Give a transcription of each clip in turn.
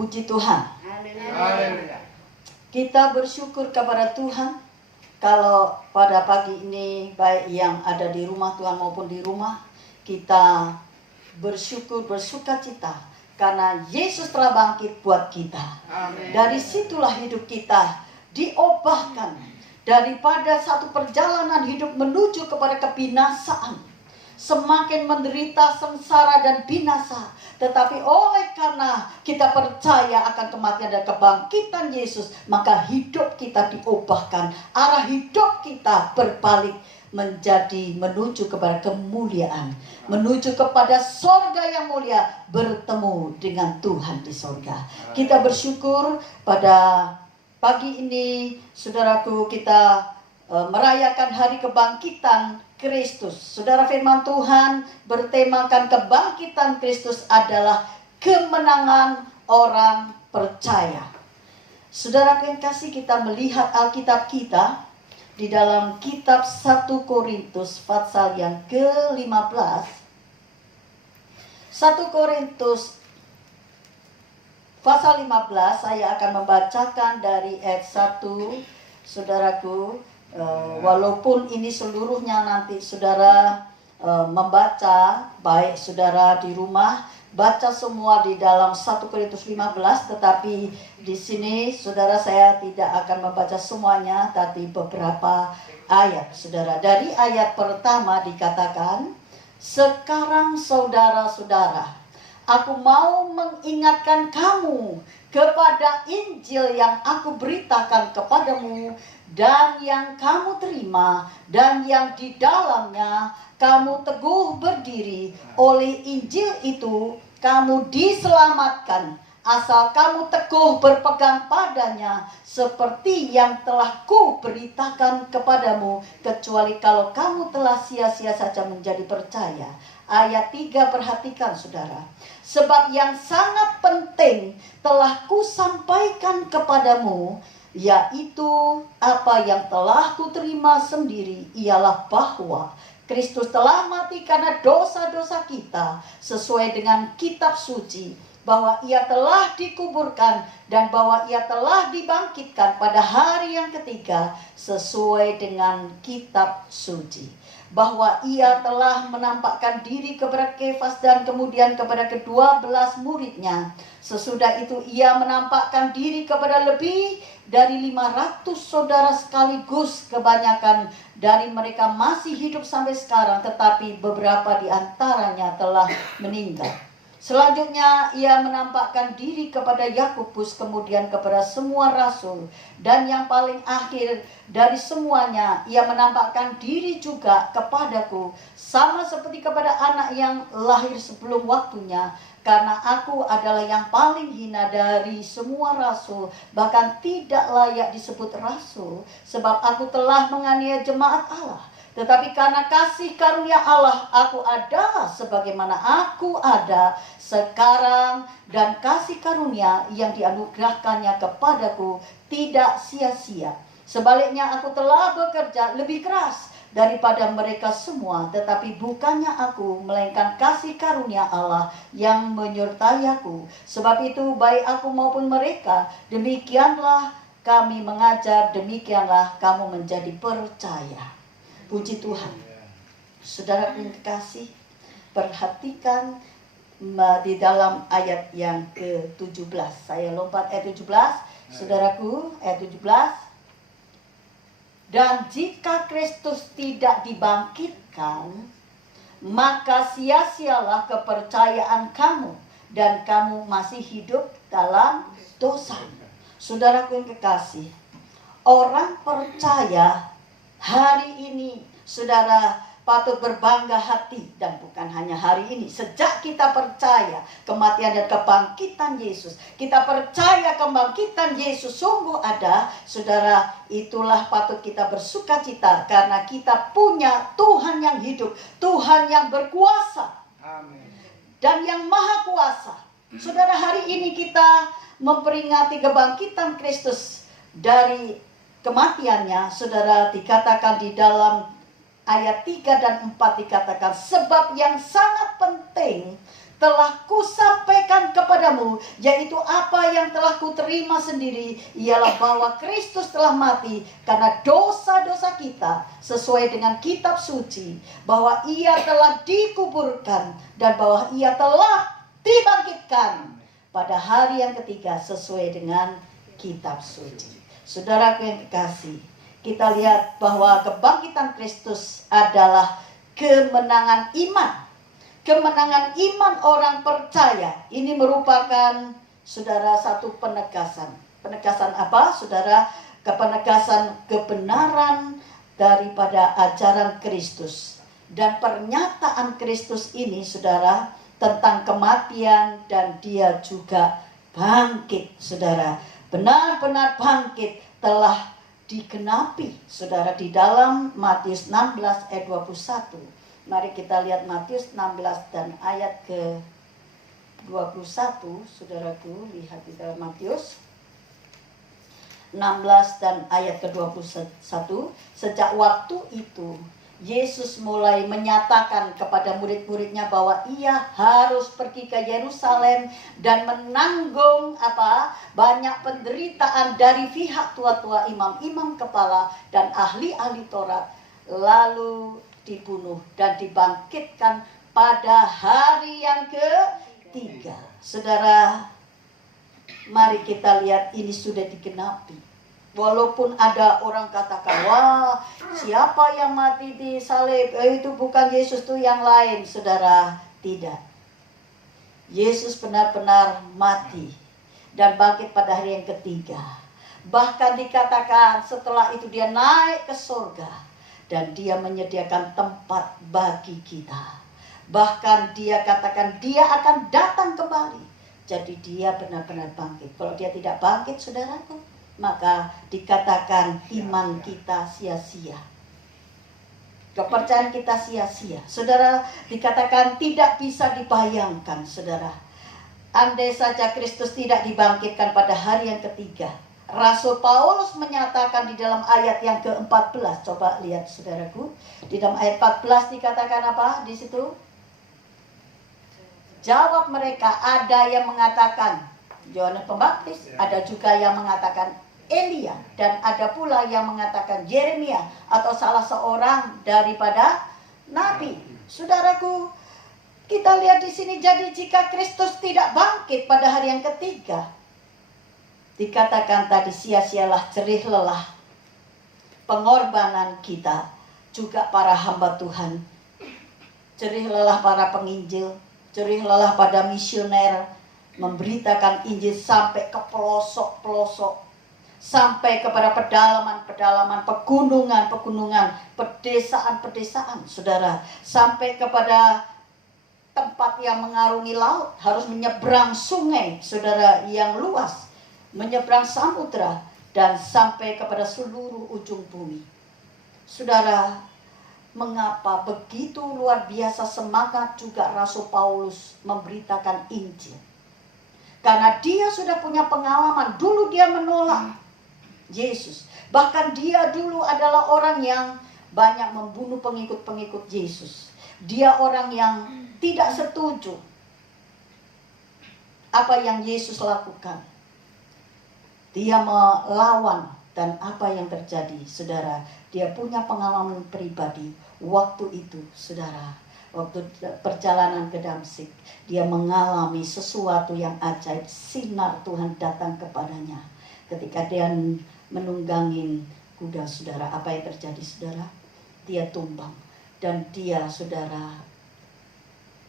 Puji Tuhan. Haleluya. Kita bersyukur kepada Tuhan kalau pada pagi ini baik yang ada di rumah Tuhan maupun di rumah, kita bersyukur, bersukacita karena Yesus telah bangkit buat kita. Amin. Dari situlah hidup kita diubahkan daripada satu perjalanan hidup menuju kepada kebinasaan, semakin menderita, sengsara dan binasa. Tetapi oleh karena kita percaya akan kematian dan kebangkitan Yesus, maka hidup kita diubahkan. Arah hidup kita berbalik menjadi menuju kepada kemuliaan, menuju kepada sorga yang mulia, bertemu dengan Tuhan di sorga. Kita bersyukur pada pagi ini, saudaraku, kita merayakan hari kebangkitan Kristus. Saudara, firman Tuhan bertemakan kebangkitan Kristus adalah kemenangan orang percaya. Saudara yang kasih, kita melihat Alkitab kita di dalam kitab 1 Korintus pasal yang ke-15. 1 Korintus pasal 15, saya akan membacakan dari ayat 1, saudaraku. Walaupun ini seluruhnya nanti saudara membaca, baik saudara di rumah baca semua di dalam 1 Korintus 15, tetapi di sini saudara saya tidak akan membaca semuanya, tapi beberapa ayat. Saudara, dari ayat pertama dikatakan, "Sekarang saudara-saudara, aku mau mengingatkan kamu kepada Injil yang aku beritakan kepadamu dan yang kamu terima dan yang di dalamnya kamu teguh berdiri. Oleh Injil itu kamu diselamatkan, asal kamu teguh berpegang padanya, seperti yang telah ku beritakan kepadamu, kecuali kalau kamu telah sia-sia saja menjadi percaya." Ayat 3, perhatikan saudara. "Sebab yang sangat penting telah kusampaikan kepadamu, yaitu apa yang telah kuterima sendiri, ialah bahwa Kristus telah mati karena dosa-dosa kita sesuai dengan kitab suci, bahwa ia telah dikuburkan dan bahwa ia telah dibangkitkan pada hari yang ketiga sesuai dengan kitab suci, bahwa ia telah menampakkan diri kepada Kefas dan kemudian kepada ke-12 muridnya. Sesudah itu ia menampakkan diri kepada lebih dari 500 saudara sekaligus. Kebanyakan dari mereka masih hidup sampai sekarang, tetapi beberapa di antaranya telah meninggal. Selanjutnya ia menampakkan diri kepada Yakobus, kemudian kepada semua rasul, dan yang paling akhir dari semuanya ia menampakkan diri juga kepadaku, sama seperti kepada anak yang lahir sebelum waktunya. Karena aku adalah yang paling hina dari semua rasul, bahkan tidak layak disebut rasul, sebab aku telah menganiaya jemaat Allah. Tetapi karena kasih karunia Allah, aku ada sebagaimana aku ada sekarang, dan kasih karunia yang dianugerahkannya kepadaku tidak sia-sia. Sebaliknya aku telah bekerja lebih keras daripada mereka semua, tetapi bukannya aku, melainkan kasih karunia Allah yang menyertai aku. Sebab itu baik aku maupun mereka, demikianlah kami mengajar, demikianlah kamu menjadi percaya." Puji Tuhan. Saudara yang kekasih, perhatikan di dalam ayat yang ke-17. Saya lompat ayat 17, saudaraku, ayat 17. "Dan jika Kristus tidak dibangkitkan, maka sia-sialah kepercayaan kamu, dan kamu masih hidup dalam dosa." Saudaraku yang kekasih, orang percaya hari ini, saudara, patut berbangga hati, dan bukan hanya hari ini. Sejak kita percaya kematian dan kebangkitan Yesus, kita percaya kebangkitan Yesus sungguh ada, saudara, itulah patut kita bersukacita karena kita punya Tuhan yang hidup, Tuhan yang berkuasa. Amin. Dan yang maha kuasa. Saudara, hari ini kita memperingati kebangkitan Kristus dari kematiannya. Saudara, dikatakan di dalam ayat 3 dan 4 dikatakan, "Sebab yang sangat penting telah kusampaikan kepadamu, yaitu apa yang telah kuterima sendiri, ialah bahwa Kristus telah mati karena dosa-dosa kita sesuai dengan kitab suci, bahwa ia telah dikuburkan dan bahwa ia telah dibangkitkan pada hari yang ketiga sesuai dengan kitab suci. Saudaraku yang kekasih, kita lihat bahwa kebangkitan Kristus adalah kemenangan iman. Kemenangan iman orang percaya. Ini merupakan, saudara, satu penegasan. Penegasan apa, saudara? Penegasan kebenaran daripada ajaran Kristus. Dan pernyataan Kristus ini, saudara, tentang kematian dan dia juga bangkit, saudara. Benar-benar bangkit telah digenapi, saudara, di dalam Matius 16 ayat 21. Mari kita lihat Matius 16 dan ayat ke 21, saudaraku, lihat di dalam Matius 16 dan ayat ke 21. Sejak waktu itu Yesus mulai menyatakan kepada murid-muridnya bahwa ia harus pergi ke Yerusalem dan menanggung banyak penderitaan dari pihak tua-tua imam-imam kepala dan ahli-ahli Taurat, lalu dibunuh dan dibangkitkan pada hari yang ketiga. Saudara, mari kita lihat ini sudah digenapi. Walaupun ada orang katakan, wah, siapa yang mati di salib? Itu bukan Yesus, itu yang lain. Saudara, tidak. Yesus benar-benar mati dan bangkit pada hari yang ketiga. Bahkan dikatakan setelah itu dia naik ke surga dan dia menyediakan tempat bagi kita. Bahkan dia katakan dia akan datang kembali. Jadi dia benar-benar bangkit. Kalau dia tidak bangkit, saudaraku, maka dikatakan iman kita sia-sia. Kepercayaan kita sia-sia. Saudara, dikatakan tidak bisa dibayangkan, saudara. Andai saja Kristus tidak dibangkitkan pada hari yang ketiga. Rasul Paulus menyatakan di dalam ayat yang ke-14. Coba lihat, saudaraku. Di dalam ayat 14 dikatakan apa di situ? Jawab mereka, ada yang mengatakan Yohanes Pembaptis, ada juga yang mengatakan Elia, dan ada pula yang mengatakan Yeremia atau salah seorang daripada nabi. Saudaraku, kita lihat di sini, jadi jika Kristus tidak bangkit pada hari yang ketiga, dikatakan tadi sia-sialah jerih lelah pengorbanan kita, juga para hamba Tuhan, jerih lelah para penginjil, jerih lelah pada misioner, memberitakan Injil sampai ke pelosok-pelosok, sampai kepada pedalaman-pedalaman, pegunungan-pegunungan, pedesaan-pedesaan, saudara, sampai kepada tempat yang mengarungi laut, harus menyeberang sungai, saudara, yang luas, menyeberang samudra, dan sampai kepada seluruh ujung bumi. Saudara, mengapa begitu luar biasa semangat juga Rasul Paulus memberitakan Injil? Karena dia sudah punya pengalaman. Dulu dia menolak Yesus. Bahkan dia dulu adalah orang yang banyak membunuh pengikut-pengikut Yesus. Dia orang yang tidak setuju apa yang Yesus lakukan. Dia melawan, dan apa yang terjadi, saudara, dia punya pengalaman pribadi. Waktu itu, saudara, waktu perjalanan ke Damsyik, dia mengalami sesuatu yang ajaib. Sinar Tuhan datang kepadanya ketika dia menunggangin kuda, saudara. Apa yang terjadi, saudara? Dia tumbang. Dan dia, saudara,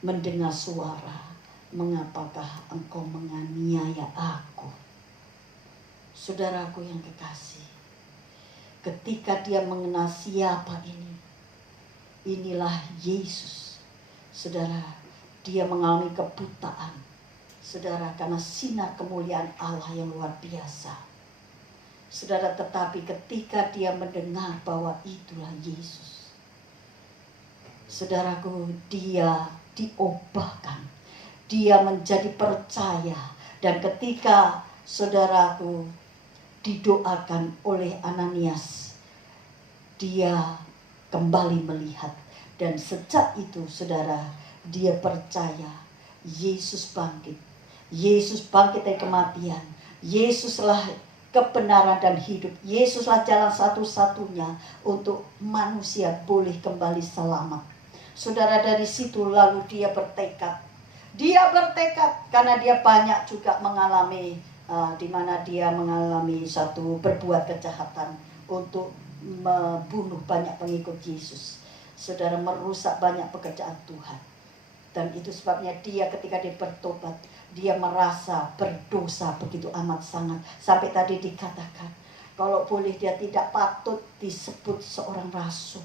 mendengar suara, mengapakah engkau menganiaya aku? Saudaraku yang kekasih, ketika dia mengenal siapa ini, inilah Yesus. Saudara, dia mengalami kebutaan, saudara, karena sinar kemuliaan Allah yang luar biasa. Saudara, tetapi ketika dia mendengar bahwa itulah Yesus, saudaraku, dia diubahkan, dia menjadi percaya. Dan ketika, saudaraku, didoakan oleh Ananias, dia kembali melihat. Dan sejak itu, saudara, dia percaya Yesus bangkit. Yesus bangkit dari kematian. Yesuslah kebenaran dan hidup. Yesuslah jalan satu-satunya untuk manusia boleh kembali selamat. Saudara, dari situ lalu dia bertekad. Dia bertekad karena dia banyak juga mengalami di mana dia mengalami satu berbuat kejahatan untuk membunuh banyak pengikut Yesus. Saudara, merusak banyak pekerjaan Tuhan. Dan itu sebabnya dia ketika dia bertobat, dia merasa berdosa begitu amat sangat. Sampai tadi dikatakan, kalau boleh dia tidak patut disebut seorang rasul.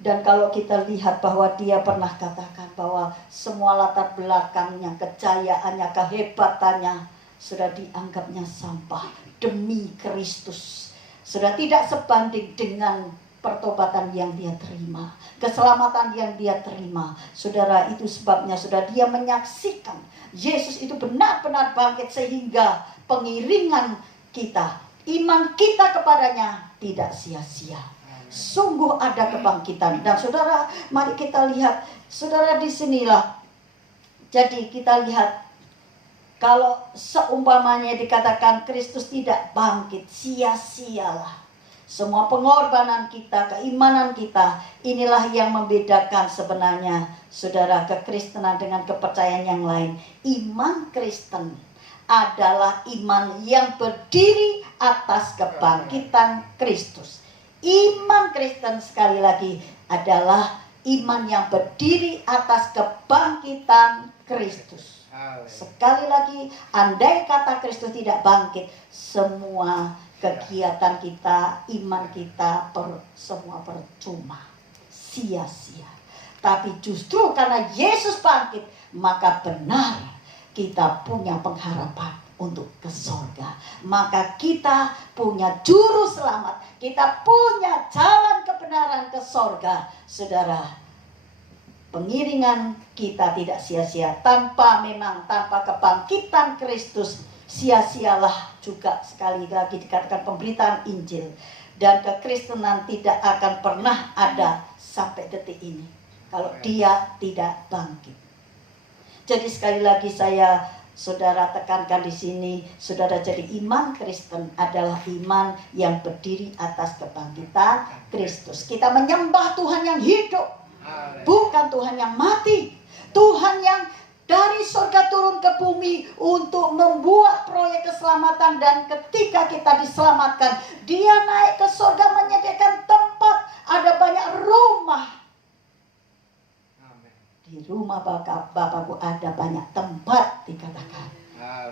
Dan kalau kita lihat bahwa dia pernah katakan bahwa semua latar belakangnya, kejayaannya, kehebatannya sudah dianggapnya sampah demi Kristus. Sudah tidak sebanding dengan pertobatan yang dia terima, keselamatan yang dia terima. Saudara, itu sebabnya saudara dia menyaksikan Yesus itu benar-benar bangkit sehingga pengiringan kita, iman kita kepadanya tidak sia-sia. Sungguh ada kebangkitan. Dan saudara, mari kita lihat, saudara, disinilah. Jadi kita lihat, kalau seumpamanya dikatakan Kristus tidak bangkit, sia-sialah. Semua pengorbanan kita, keimanan kita, inilah yang membedakan sebenarnya, saudara, kekristenan dengan kepercayaan yang lain. Iman Kristen adalah iman yang berdiri atas kebangkitan Kristus. Iman Kristen, sekali lagi, adalah iman yang berdiri atas kebangkitan Kristus. Sekali lagi, andai kata Kristus tidak bangkit, semua kegiatan kita, iman kita, semua percuma, sia-sia. Tapi justru karena Yesus bangkit, maka benar kita punya pengharapan untuk ke sorga. Maka kita punya juru selamat, kita punya jalan kebenaran ke sorga. Saudara, pengiringan kita tidak sia-sia. Tanpa kebangkitan Kristus, sia-sialah juga sekali lagi dikatakan pemberitaan Injil. Dan kekristenan tidak akan pernah ada sampai detik ini kalau dia tidak bangkit. Jadi sekali lagi saudara tekankan di sini, saudara, jadi iman Kristen adalah iman yang berdiri atas kebangkitan Kristus. Kita menyembah Tuhan yang hidup, bukan Tuhan yang mati. Tuhan yang dari surga turun ke bumi untuk membuat proyek keselamatan. Dan ketika kita diselamatkan, dia naik ke surga menyediakan tempat. Ada banyak rumah. Di rumah Bapakku ada banyak tempat, dikatakan.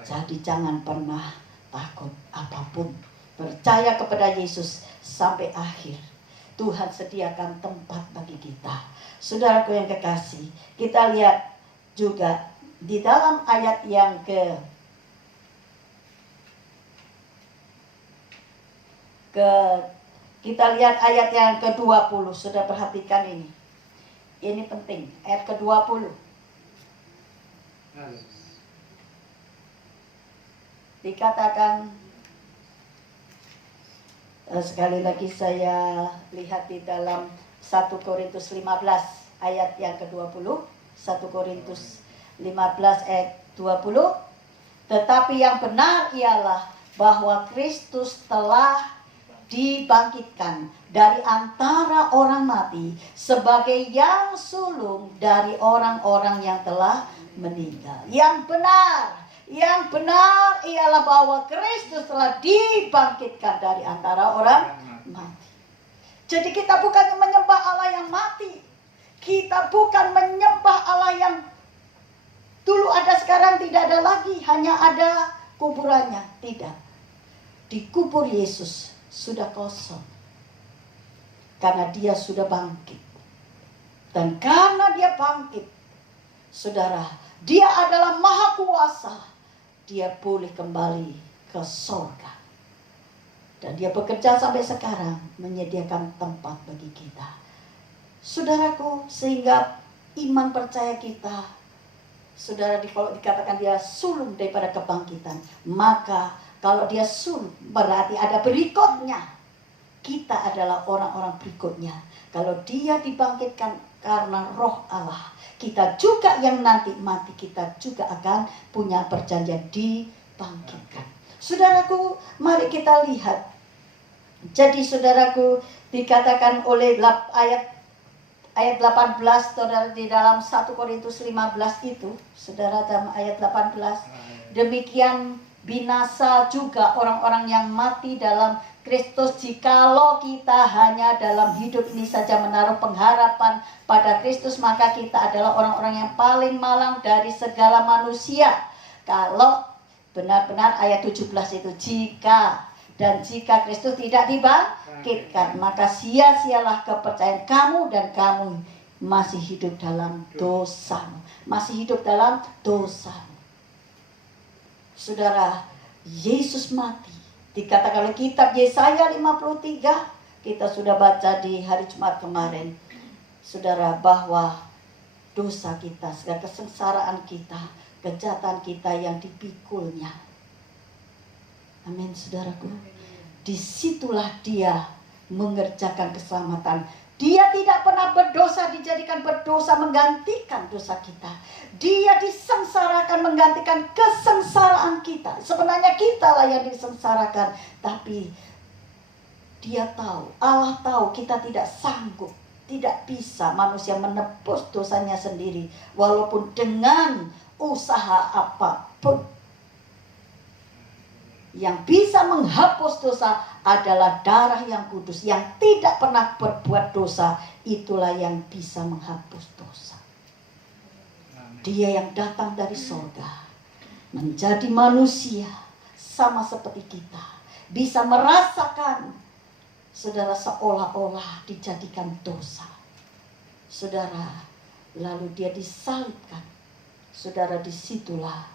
Jadi jangan pernah takut apapun. Percaya kepada Yesus sampai akhir. Tuhan sediakan tempat bagi kita. Saudaraku yang kekasih, kita lihat juga di dalam ayat yang kita lihat ayat yang ke-20. Sudah perhatikan ini. Ini penting, ayat ke-20. Dikatakan, sekali lagi saya lihat di dalam 1 Korintus 15 ayat yang ke-20. 1 Korintus 15 ayat 20. Tetapi yang benar ialah bahwa Kristus telah dibangkitkan dari antara orang mati sebagai yang sulung dari orang-orang yang telah meninggal. Yang benar ialah bahwa Kristus telah dibangkitkan dari antara orang mati. Jadi kita bukan menyembah Allah yang mati. Kita bukan menyembah Allah yang dulu ada, sekarang tidak ada lagi, hanya ada kuburannya. Tidak. Dikubur Yesus sudah kosong. Karena dia sudah bangkit. Dan karena dia bangkit, saudara, dia adalah maha kuasa. Dia boleh kembali ke surga. Dan dia bekerja sampai sekarang menyediakan tempat bagi kita. Saudaraku, sehingga iman percaya kita, saudara, kalau dikatakan dia sulung daripada kebangkitan, maka kalau dia sulung berarti ada berikutnya. Kita adalah orang-orang berikutnya. Kalau dia dibangkitkan karena roh Allah. Kita juga yang nanti mati, kita juga akan punya perjanjian dibangkitkan. Saudaraku, mari kita lihat. Jadi saudaraku, dikatakan oleh ayat 18, saudara, di dalam 1 Korintus 15 itu, saudara, dalam ayat 18, demikian binasa juga orang-orang yang mati dalam Kristus, jikalau kita hanya dalam hidup ini saja menaruh pengharapan pada Kristus, maka kita adalah orang-orang yang paling malang dari segala manusia. Kalau benar-benar ayat 17 itu, jika Kristus tidak dibangkitkan, maka sia-sialah kepercayaan kamu, dan kamu masih hidup dalam dosamu. Masih hidup dalam dosamu. Saudara, Yesus mati. Dikatakan oleh kitab Yesaya 53, kita sudah baca di hari Jumat kemarin, saudara, bahwa dosa kita, segala kesengsaraan kita, kejahatan kita yang dipikulnya. Amin, saudaraku. Disitulah dia mengerjakan keselamatan. Dia tidak pernah berdosa, dijadikan berdosa menggantikan dosa kita. Dia disengsarakan menggantikan kesengsaraan kita. Sebenarnya kita lah yang disengsarakan, tapi dia tahu, Allah tahu kita tidak sanggup, tidak bisa manusia menebus dosanya sendiri, walaupun dengan usaha apapun. Yang bisa menghapus dosa adalah darah yang kudus, yang tidak pernah berbuat dosa. Itulah yang bisa menghapus dosa. Dia yang datang dari surga, menjadi manusia sama seperti kita, bisa merasakan, saudara, seolah-olah dijadikan dosa. Saudara, lalu dia disalibkan. Saudara, disitulah,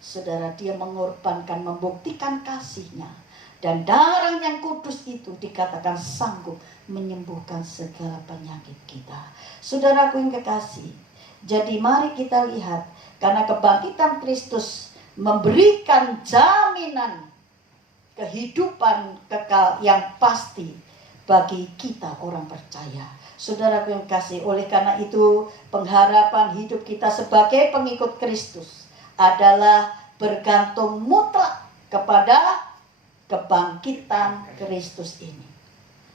saudara, dia mengorbankan, membuktikan kasihnya. Dan darah yang kudus itu dikatakan sanggup menyembuhkan segala penyakit kita. Saudaraku yang kekasih, jadi mari kita lihat, karena kebangkitan Kristus memberikan jaminan kehidupan kekal yang pasti bagi kita orang percaya. Saudaraku yang kasih, oleh karena itu pengharapan hidup kita sebagai pengikut Kristus adalah bergantung mutlak kepada kebangkitan Kristus ini.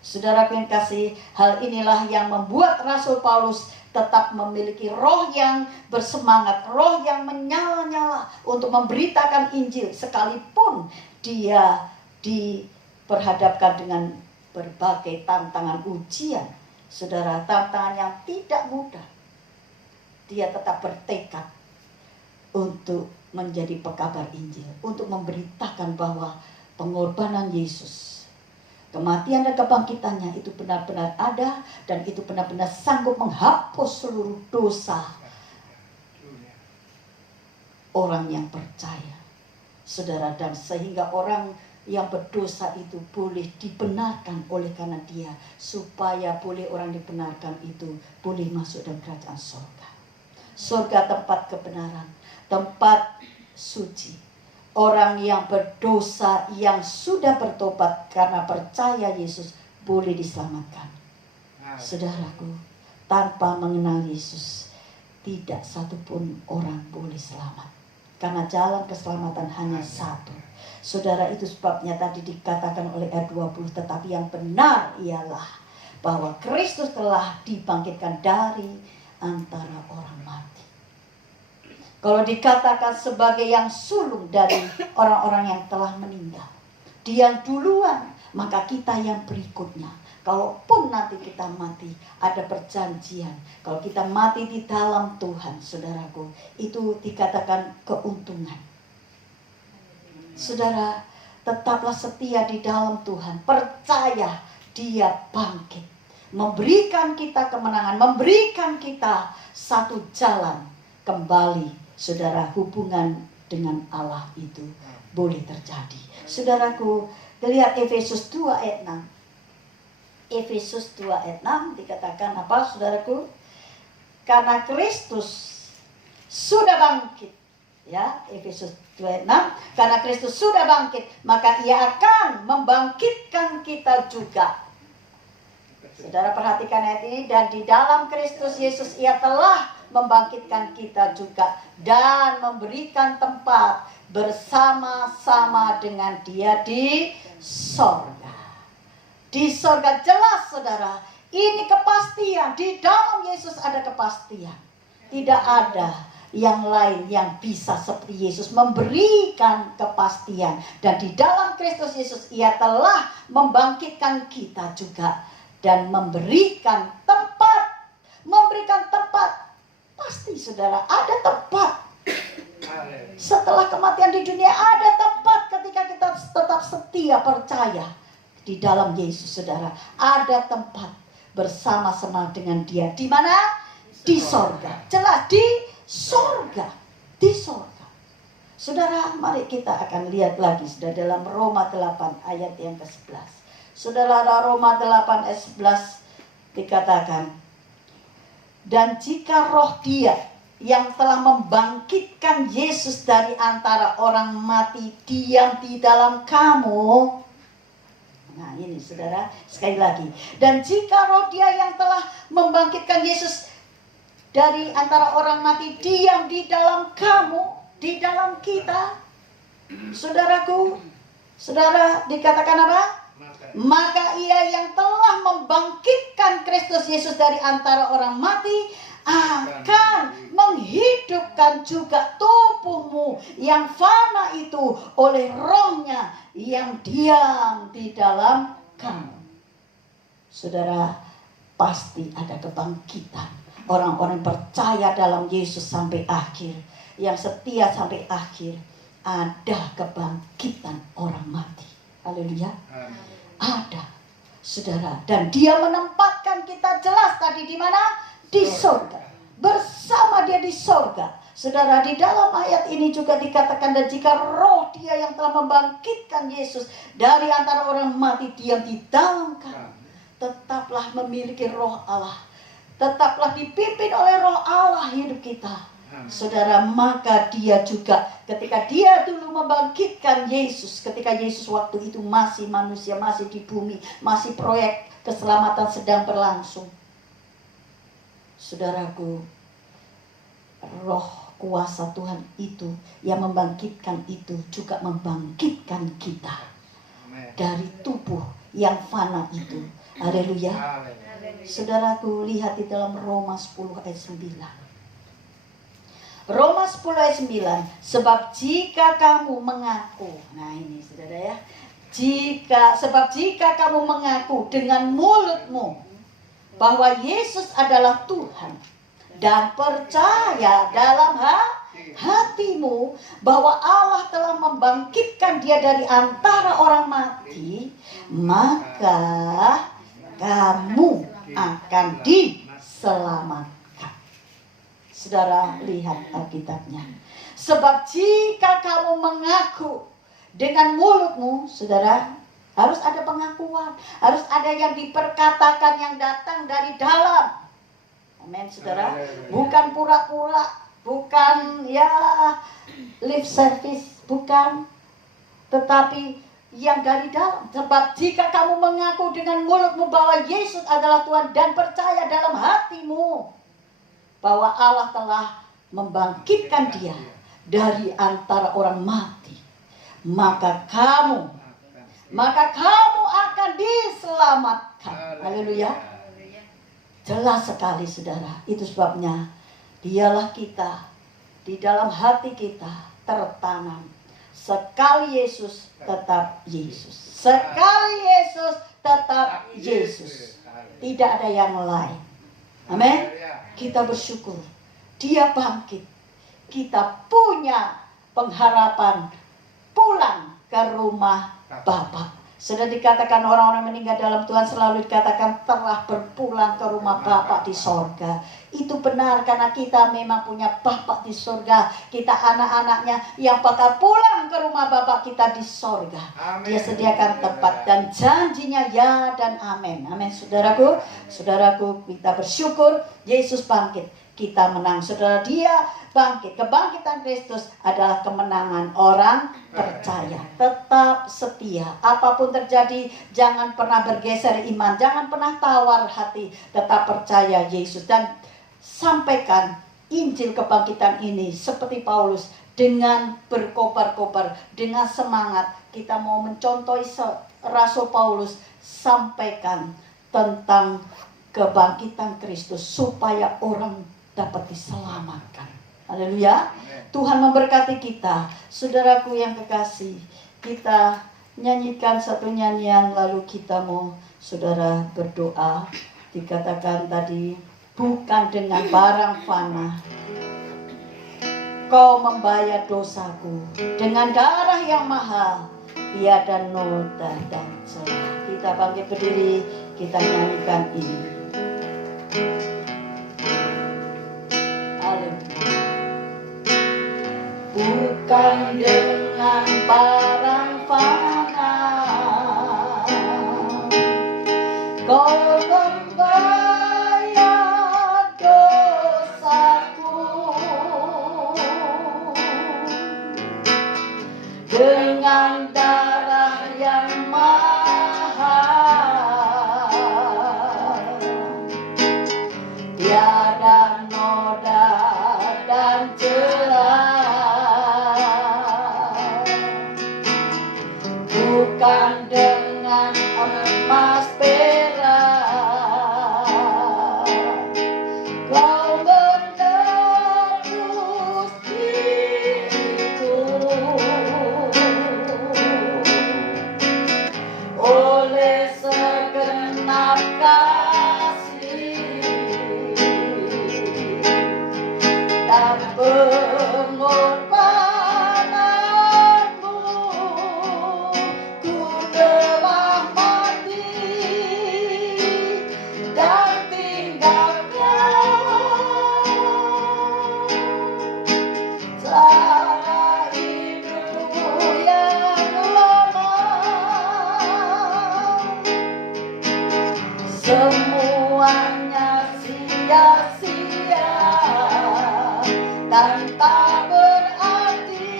Saudaraku yang kasih, hal inilah yang membuat Rasul Paulus tetap memiliki roh yang bersemangat, roh yang menyala-nyala untuk memberitakan Injil, sekalipun dia diperhadapkan dengan berbagai tantangan ujian. Saudara, tantangan yang tidak mudah. Dia tetap bertekad untuk menjadi pekabar Injil, untuk memberitakan bahwa pengorbanan Yesus, kematian dan kebangkitannya itu benar-benar ada, dan itu benar-benar sanggup menghapus seluruh dosa orang yang percaya. Saudara, dan sehingga orang yang berdosa itu boleh dibenarkan oleh karena dia, supaya boleh orang dibenarkan itu boleh masuk dalam kerajaan surga. Surga tempat kebenaran, tempat suci. Orang yang berdosa, yang sudah bertobat karena percaya Yesus, boleh diselamatkan. Saudaraku, tanpa mengenal Yesus, tidak satupun orang boleh selamat. Karena jalan keselamatan hanya satu. Saudara, itu sebabnya tadi dikatakan oleh ayat 20, tetapi yang benar ialah bahwa Kristus telah dibangkitkan dari antara orang mati. Kalau dikatakan sebagai yang sulung dari orang-orang yang telah meninggal, dia yang duluan, maka kita yang berikutnya. Kalaupun nanti kita mati, ada perjanjian. Kalau kita mati di dalam Tuhan, saudaraku, itu dikatakan keuntungan. Saudara, tetaplah setia di dalam Tuhan. Percaya dia bangkit, memberikan kita kemenangan, memberikan kita satu jalan kembali. Saudara, hubungan dengan Allah itu boleh terjadi. Saudaraku, lihat Efesus 2 ayat 6. Efesus 2 ayat 6 dikatakan apa, saudaraku? Karena Kristus sudah bangkit. Ya, Efesus 2 ayat 6. Karena Kristus sudah bangkit, maka ia akan membangkitkan kita juga. Saudara perhatikan ayat ini. Dan di dalam Kristus Yesus ia telah membangkitkan kita juga dan memberikan tempat bersama-sama dengan Dia di sorga. Di sorga, jelas saudara, ini kepastian. Di dalam Yesus ada kepastian. Tidak ada yang lain yang bisa seperti Yesus memberikan kepastian. Dan di dalam Kristus Yesus ia telah membangkitkan kita juga dan memberikan tempat. Memberikan tempat. Pasti saudara, ada tempat. Setelah kematian di dunia ada tempat ketika kita tetap setia percaya di dalam Yesus, saudara. Ada tempat bersama-sama dengan Dia. Di mana? Di sorga. Jelas, di sorga. Di sorga. Saudara, mari kita akan lihat lagi sudah dalam Roma 8 ayat yang ke-11. Saudara, Roma 8 ayat 11 dikatakan, dan jika roh Dia yang telah membangkitkan Yesus dari antara orang mati diam di dalam kamu. Nah ini saudara, sekali lagi. Dan jika roh Dia yang telah membangkitkan Yesus dari antara orang mati diam di dalam kamu, di dalam kita. Saudaraku, saudara, dikatakan apa? Maka ia yang telah membangkitkan Kristus Yesus dari antara orang mati akan menghidupkan juga tubuhmu yang fana itu oleh rohnya yang diam di dalam kamu. Saudara, pasti ada kebangkitan. Orang-orang percaya dalam Yesus sampai akhir, yang setia sampai akhir, ada kebangkitan orang mati. Haleluya. Ada, saudara. Dan Dia menempatkan kita jelas tadi di mana? Di sorga. Bersama Dia di sorga. Saudara, di dalam ayat ini juga dikatakan, dan jika roh Dia yang telah membangkitkan Yesus dari antara orang mati diam di dalam kamu, tetaplah memiliki roh Allah. Tetaplah dipimpin oleh roh Allah hidup kita. Saudara, maka Dia juga ketika Dia dulu membangkitkan Yesus, ketika Yesus waktu itu masih manusia, masih di bumi, masih proyek keselamatan sedang berlangsung. Saudaraku, roh kuasa Tuhan itu yang membangkitkan itu juga membangkitkan kita dari tubuh yang fana itu. Haleluya. Saudaraku, lihat di dalam Roma 10 ayat 9. Roma 10 ayat 9. Sebab jika kamu mengaku, nah ini saudara ya, sebab jika kamu mengaku dengan mulutmu bahwa Yesus adalah Tuhan dan percaya dalam hatimu bahwa Allah telah membangkitkan Dia dari antara orang mati, maka kamu akan diselamatkan. Saudara, lihat Alkitabnya. Sebab jika kamu mengaku dengan mulutmu, saudara, harus ada pengakuan, harus ada yang diperkatakan yang datang dari dalam. Amin, saudara. Bukan pura-pura, bukan ya lip service, bukan, tetapi yang dari dalam. Sebab jika kamu mengaku dengan mulutmu bahwa Yesus adalah Tuhan dan percaya dalam hatimu bahwa Allah telah membangkitkan Dia dari antara orang mati, maka kamu akan diselamatkan. Haleluya. Jelas sekali saudara. Itu sebabnya dialah kita, di dalam hati kita tertanam, sekali Yesus tetap Yesus, sekali Yesus tetap Yesus, tidak ada yang lain. Amin. Kita bersyukur Dia bangkit. Kita punya pengharapan pulang ke rumah Bapa. Sudah dikatakan orang-orang meninggal dalam Tuhan selalu dikatakan telah berpulang ke rumah Bapa di sorga. Itu benar karena kita memang punya Bapa di sorga. Kita anak-anaknya yang bakal pulang ke rumah Bapa kita di sorga. Dia sediakan tempat dan janjinya ya dan amin. Amin saudaraku. Saudaraku, kita bersyukur Yesus bangkit. kita menang. Saudara, dia bangkit. Kebangkitan Kristus adalah kemenangan orang percaya. Tetap setia. Apapun terjadi, jangan pernah bergeser iman. Jangan pernah tawar hati. Tetap percaya Yesus. Dan sampaikan Injil kebangkitan ini seperti Paulus. Dengan berkobar-kobar, dengan semangat. Kita mau mencontohi Rasul Paulus. Sampaikan tentang kebangkitan Kristus supaya orang dapat diselamatkan. Haleluya. Tuhan memberkati kita. Saudaraku yang kekasih, kita nyanyikan satu nyanyian lalu kita mau saudara berdoa. Dikatakan tadi, bukan dengan barang fana Kau membayar dosaku, dengan darah yang mahal, tiada noda dan celah. Kita bangkit berdiri, kita nyanyikan ini. Haleluya. Bukan dengan barang fana Kau membayar dosaku, dengan darah yang mahal, tiada noda dan celah. Bukan dengan emas perak Kau menebus diriku, oleh segenap kasih dan pengorbananmu, ku telah mati dan tinggalkan cara hidup yang lama. Semuanya sia-sia dan tak berarti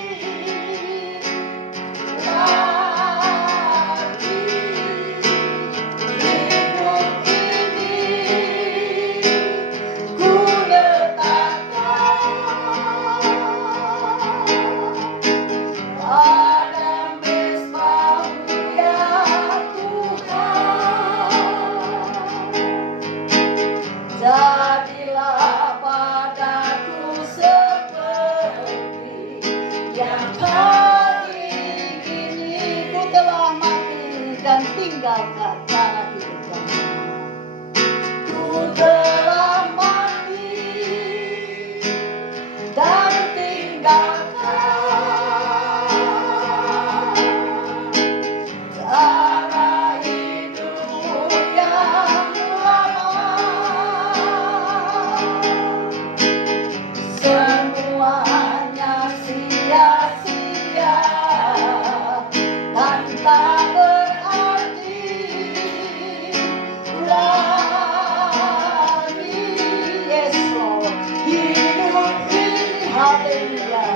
lagi. Hidup ini ku letakkan pada mezbah-Mu ya Tuhan. Jadilah padaku seperti yang Kau ingini. Ku telah mati dan tinggalkan cara hidup yang lama. Ku telah mati dan tinggalkan cara hidup yang lama. Semuanya sia-sia dan tak berarti lagi. Yes Lord, hidup ini haleluya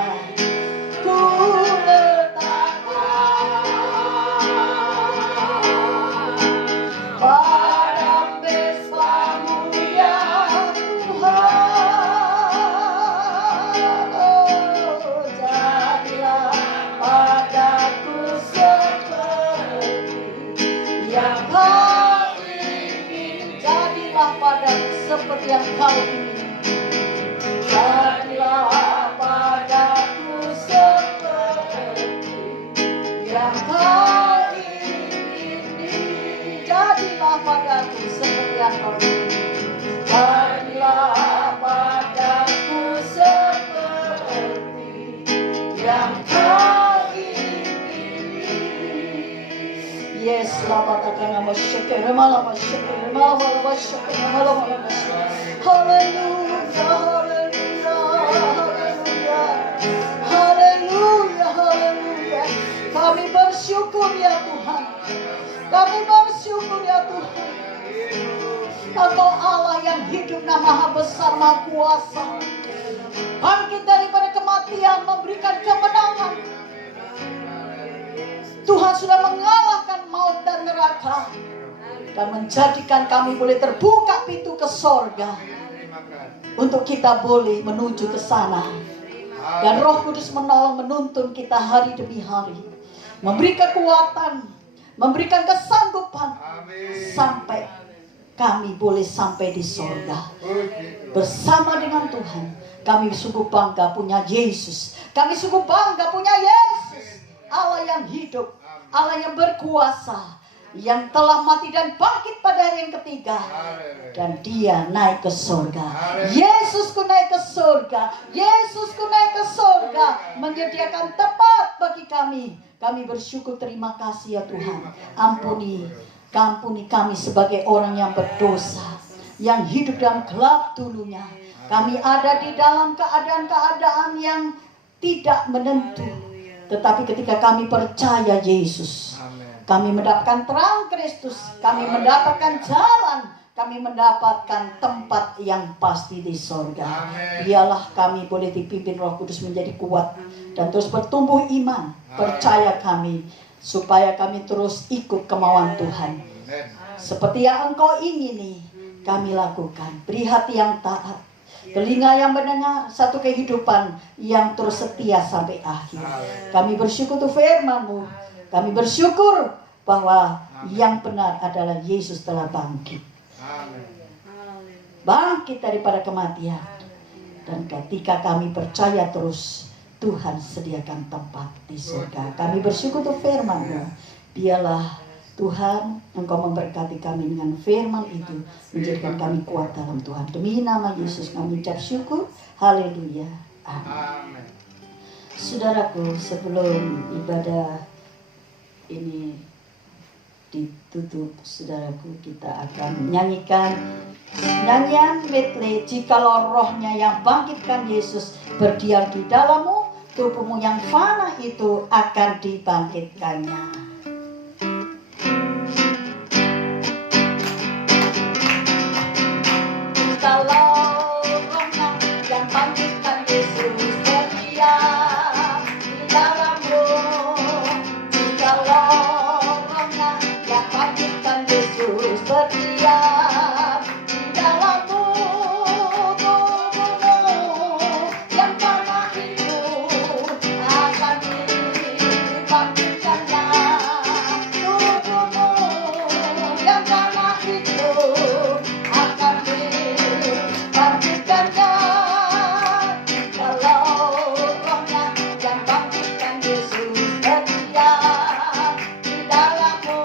ku letakkan pada mezbah-Mu ya Tuhan. Oh, jadilah padaku seperti yang Kau ingin. Jadilah padaku seperti yang Kau ingin. Jadilah padaku seperti yang Kau ingini. Jadilah padaku seperti yang Kau ingini. Jadilah padaku seperti yang Kau ingini. Yes, lapatakan nama syukur, malam syukur, malam syukur, malam syukur. Haleluya, haleluya, haleluya, haleluya, haleluya. Kami bersyukur ya Tuhan. Kami bersyukur ya Tuhan. Engkau Allah yang hidup sempurna, maha besar, maha kuasa. Bangkit daripada kematian, memberikan kemenangan. Tuhan sudah mengalahkan maut dan neraka dan menjadikan kami boleh terbuka pintu ke sorga untuk kita boleh menuju ke sana. Dan Roh Kudus menolong menuntun kita hari demi hari, memberi kekuatan, memberikan kesanggupan sampai kami boleh sampai di sorga bersama dengan Tuhan. Kami sungguh bangga punya Yesus. Kami sungguh bangga punya Yesus, Allah yang hidup, Allah yang berkuasa, yang telah mati dan bangkit pada hari yang ketiga. Dan dia naik ke surga. Yesusku naik ke surga. Yesusku naik ke surga, menyediakan tempat bagi kami. Kami bersyukur, terima kasih ya Tuhan. Ampuni kami sebagai orang yang berdosa, yang hidup dalam gelap dulunya. Kami ada di dalam keadaan-keadaan yang tidak menentu. Tetapi ketika kami percaya Yesus, kami mendapatkan terang Kristus, kami mendapatkan jalan, kami mendapatkan tempat yang pasti di sorga. Biarlah kami boleh dipimpin Roh Kudus menjadi kuat dan terus bertumbuh iman, percaya kami, supaya kami terus ikut kemauan Tuhan. Seperti yang Engkau ingini, kami lakukan. Beri hati yang taat, telinga yang mendengar, satu kehidupan yang terus setia sampai akhir. Kami bersyukur untuk firman-Mu. Kami bersyukur bahwa yang benar adalah Yesus telah bangkit. Bangkit daripada kematian. Dan ketika kami percaya terus, Tuhan sediakan tempat di surga. Kami bersyukur untuk firman-Mu. Biarlah Tuhan, Engkau memberkati kami dengan firman itu, menjadikan kami kuat dalam Tuhan. Demi nama Yesus kami ucap syukur. Haleluya. Amin. Saudaraku, sebelum ibadah ini ditutup, saudaraku, kita akan menyanyikan nyanyian medley. Jikalau rohnya yang bangkitkan Yesus berdiam di dalammu, tubuhmu yang fana itu akan dibangkitkannya. Kalau rohnya yang bangkitkan Yesus berdiam di dalammu, jikalau rohnya yang bangkitkan Yesus berdiam di dalammu, tubuhmu yang fana itu akan dibangkitkannya. Tubuhmu yang fana itu akan bangkitkannya. Kalau rohnya yang bangkitkan Yesus berdiam di dalammu,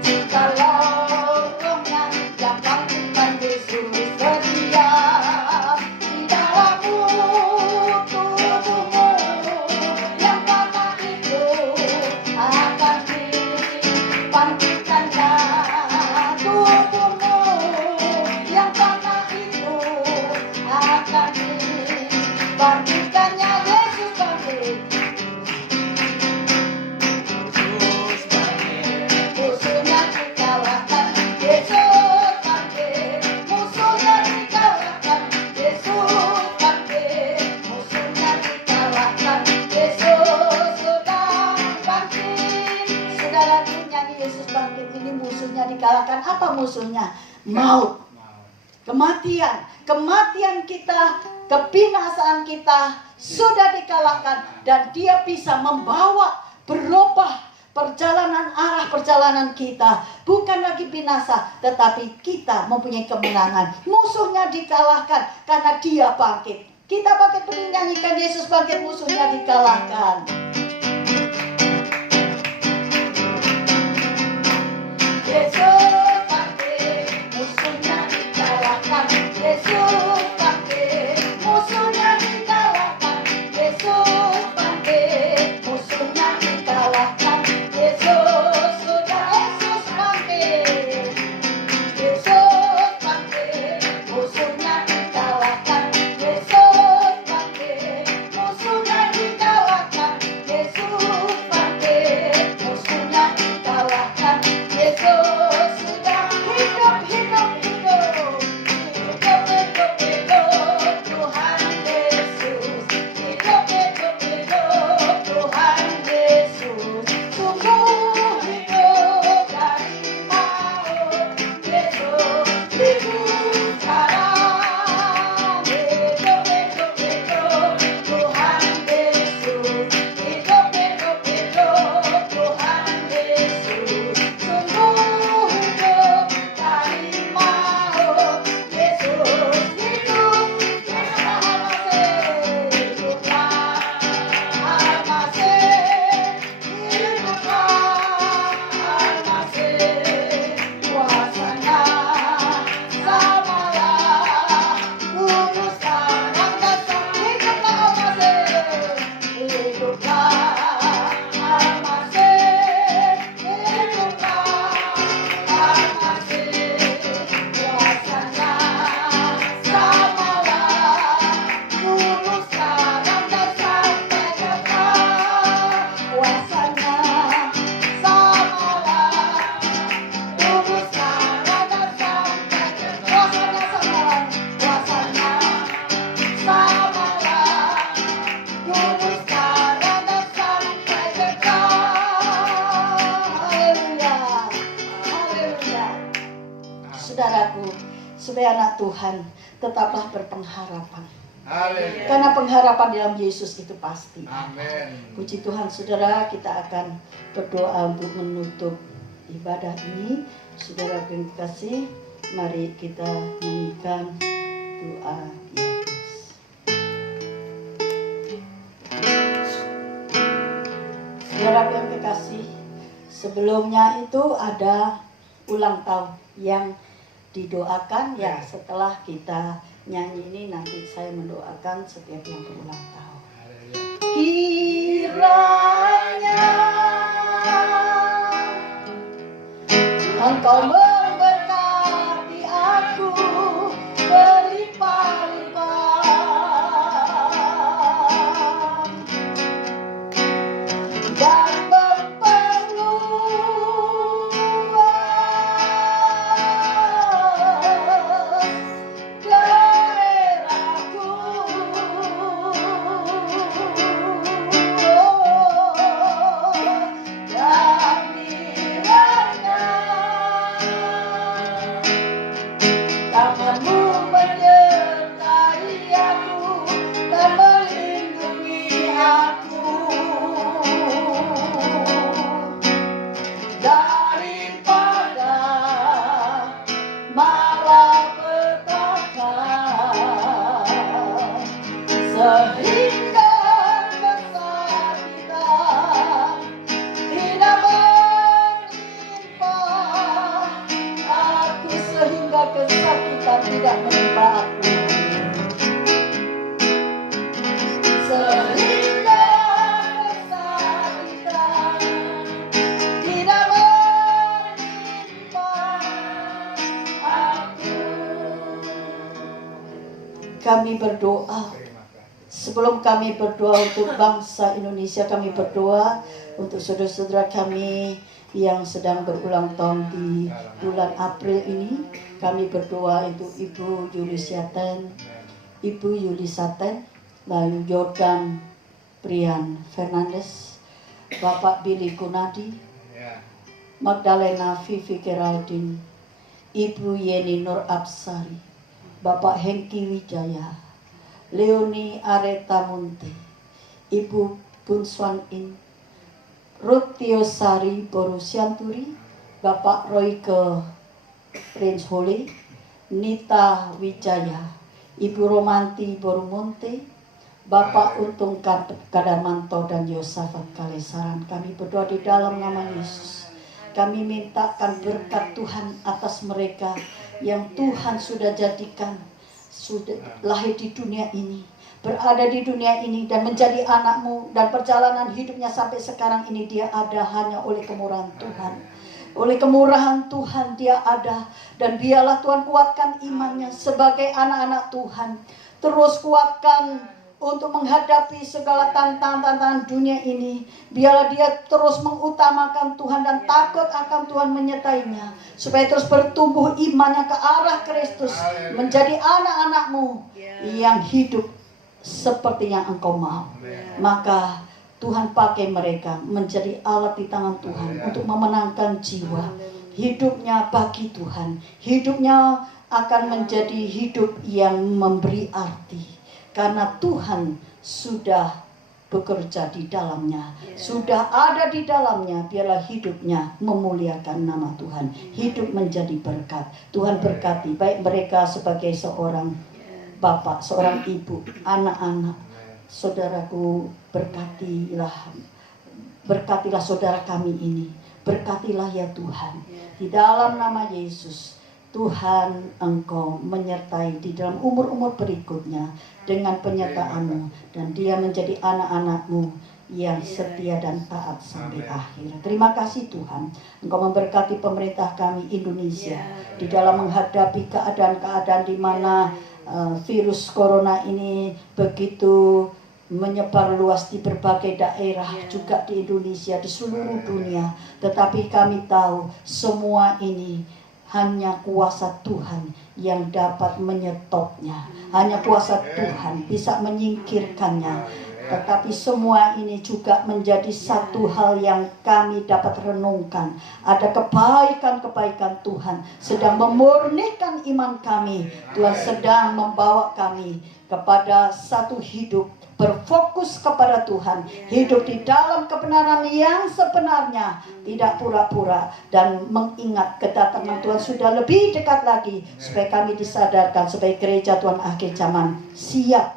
jikalau rohnya yang bangkitkan Yesus berdiam di dalammu, tubuhmu yang fana itu akan dibangkitkannya. Tubuhmu yang fana itu akan dibangkitkannya. Yesus bangkit. Musuhnya dikalahkan. Yesus bangkit. Musuhnya dikalahkan. Yesus bangkit. Musuhnya dikalahkan. Yesus sudah bangkit. Saudara, nyanyi Yesus bangkit ini musuhnya dikalahkan. Apa musuhnya? Maut. Kematian kita, kebinasaan kita sudah dikalahkan, dan dia bisa membawa berubah arah perjalanan kita. Bukan lagi binasa, tetapi kita mempunyai kemenangan. Musuhnya dikalahkan karena dia bangkit. Kita bangkit, menyanyikan Yesus bangkit, musuhnya dikalahkan. Yesus bangkit, musuhnya dikalahkan. Yesus bangkit, musuhnya dikalahkan. Yesus bangkit, musuhnya dikalahkan. Yesus sudah, Yesus bangkit. Yesus bangkit, musuhnya dikalahkan. Yesus bangkit, musuhnya dikalahkan. Sebagai anak Tuhan, tetaplah berpengharapan. Haleluya. Karena pengharapan dalam Yesus itu pasti. Amin. Puji Tuhan, saudara, kita akan berdoa untuk menutup ibadah ini. Saudara yang kasih, mari kita nyanyikan doa Yesus. Saudara yang kekasih, sebelumnya itu ada ulang tahun yang didoakan ya. Setelah kita nyanyi ini nanti saya mendoakan setiap yang berulang tahun. Kiranya Engkau memberkati aku berlimpah-limpah dan memperluas daerahku. Dan kiranya tanganmu menyertai aku dan melindungi aku daripada malapetaka, sehingga kesakitan tidak menimpa aku, sehingga kesakitan tidak menimpa aku, sehingga kesakitan tidak menimpa aku. Kami berdoa. Sebelum kami berdoa untuk bangsa Indonesia, kami berdoa untuk saudara-saudara kami yang sedang berulang tahun di bulan April ini. Kami berdoa untuk Ibu Yulisaten, Ibu Yulisaten, lalu Jordan Brian Fernandes, Bapak Billy Kunadi, Magdalena Vivi Geraldine, Ibu Yeni Nur Absari, Bapak Hengki Wijaya, Leoni Areta Munte, Ibu Bunswan In, Ruth Tiosari Borusianturi, Bapak Royke Prince Holy, Nita Wijaya, Ibu Romanti Borumonte, Bapak Untung Kadarmanto dan Yosafat Kalesaran. Kami berdoa di dalam nama Yesus. Kami mintakan berkat Tuhan atas mereka yang Tuhan sudah jadikan sudah lahir di dunia ini, berada di dunia ini dan menjadi anakmu, dan perjalanan hidupnya sampai sekarang ini dia ada hanya oleh kemurahan Tuhan. Oleh kemurahan Tuhan dia ada, dan biarlah Tuhan kuatkan imannya sebagai anak-anak Tuhan. Terus kuatkan untuk menghadapi segala tantangan dunia ini. Biarlah dia terus mengutamakan Tuhan dan takut akan Tuhan menyertainya, supaya terus bertumbuh imannya ke arah Kristus, menjadi anak-anakmu yang hidup seperti yang Engkau mau. Maka Tuhan pakai mereka menjadi alat di tangan Tuhan untuk memenangkan jiwa. Hidupnya bagi Tuhan, hidupnya akan menjadi hidup yang memberi arti. Karena Tuhan sudah bekerja di dalamnya, sudah ada di dalamnya. Biarlah hidupnya memuliakan nama Tuhan, hidup menjadi berkat. Tuhan berkati baik mereka sebagai seorang bapak, seorang ibu, anak-anak, saudaraku. Berkatilah saudara kami ini, berkatilah ya Tuhan. Di dalam nama Yesus, Tuhan Engkau menyertai di dalam umur-umur berikutnya dengan penyertaan-Mu, dan dia menjadi anak-anak-Mu yang setia dan taat sampai akhir. Terima kasih Tuhan, Engkau memberkati pemerintah kami Indonesia di dalam menghadapi keadaan-keadaan di mana virus corona ini begitu menyebar luas di berbagai daerah, juga di Indonesia, di seluruh dunia. Tetapi kami tahu semua ini hanya kuasa Tuhan yang dapat menyetopnya. Hanya kuasa Tuhan bisa menyingkirkannya. Tetapi semua ini juga menjadi satu hal yang kami dapat renungkan. Ada kebaikan-kebaikan Tuhan sedang memurnikan iman kami. Tuhan sedang membawa kami kepada satu hidup berfokus kepada Tuhan, hidup di dalam kebenaran yang sebenarnya, tidak pura-pura, dan mengingat kedatangan Tuhan sudah lebih dekat lagi, supaya kami disadarkan, supaya gereja Tuhan akhir zaman siap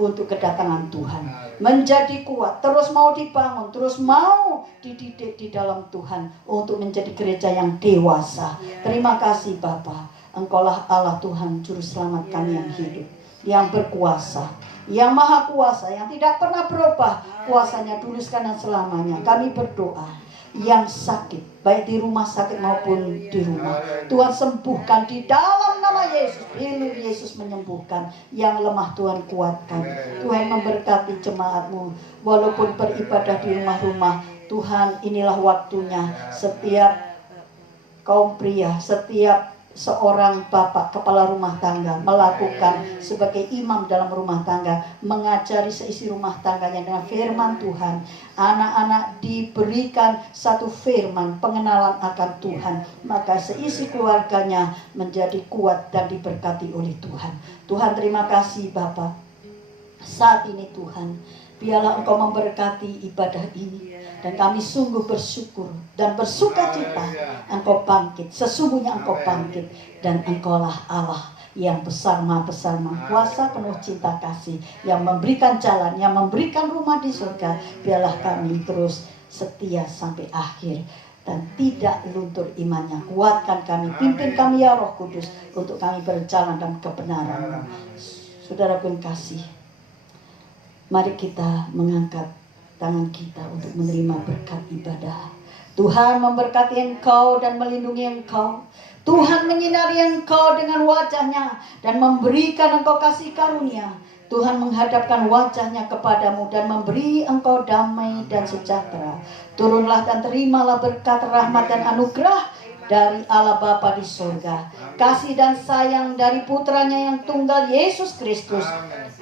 untuk kedatangan Tuhan, menjadi kuat, terus mau dibangun, terus mau dididik di dalam Tuhan untuk menjadi gereja yang dewasa. Terima kasih Bapa, Engkaulah Allah Tuhan Juru Selamat kami yang hidup, yang berkuasa, yang maha kuasa, yang tidak pernah berubah kuasanya dulu sekarang dan selamanya. Kami berdoa, yang sakit baik di rumah sakit maupun di rumah, Tuhan sembuhkan di dalam nama Yesus. Pilih Yesus menyembuhkan, yang lemah Tuhan kuatkan. Tuhan memberkati jemaat-Mu walaupun beribadah di rumah-rumah. Tuhan, inilah waktunya setiap kaum pria, setiap seorang bapak kepala rumah tangga melakukan sebagai imam dalam rumah tangga, mengajari seisi rumah tangganya dengan firman Tuhan. Anak-anak diberikan satu firman pengenalan akan Tuhan, maka seisi keluarganya menjadi kuat dan diberkati oleh Tuhan. Tuhan, terima kasih Bapa. Saat ini Tuhan, biarlah Engkau memberkati ibadah ini, dan kami sungguh bersyukur dan bersuka cita. Engkau bangkit, sesungguhnya Engkau bangkit, dan Engkaulah Allah yang besar, maha besar, maha kuasa, penuh cinta kasih, yang memberikan jalan, yang memberikan rumah di surga. Biarlah kami terus setia sampai akhir dan tidak luntur imannya. Kuatkan kami, pimpin kami ya Roh Kudus, untuk kami berjalan dalam kebenaran. Saudaraku yang kasih, mari kita mengangkat tangan kita untuk menerima berkat ibadah. Tuhan memberkati engkau dan melindungi engkau. Tuhan menyinari engkau dengan wajahnya dan memberikan engkau kasih karunia. Tuhan menghadapkan wajahnya kepadamu dan memberi engkau damai dan sejahtera. Turunlah dan terimalah berkat, rahmat dan anugerah dari Allah Bapa di surga, kasih dan sayang dari putranya yang tunggal Yesus Kristus,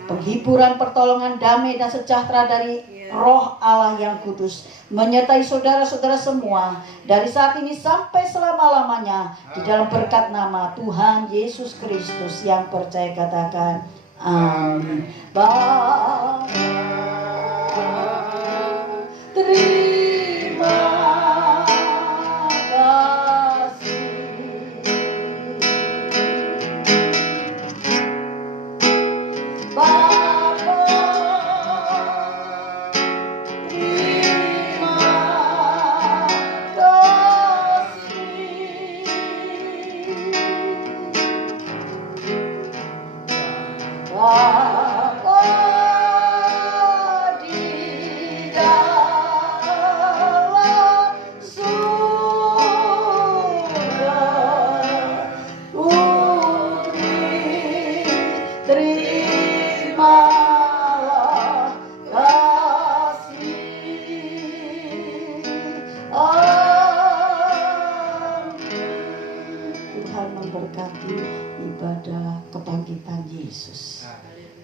penghiburan, pertolongan, damai dan sejahtera dari Roh Allah yang kudus menyertai saudara-saudara semua dari saat ini sampai selama-lamanya, di dalam berkat nama Tuhan Yesus Kristus yang percaya katakan amin. Bapa, terima kasih. Bapa, terima kasih. Bapa di dalam surga, terimalah kasih. Amin. Tuhan memberkati ibadah kebangkitan Yesus.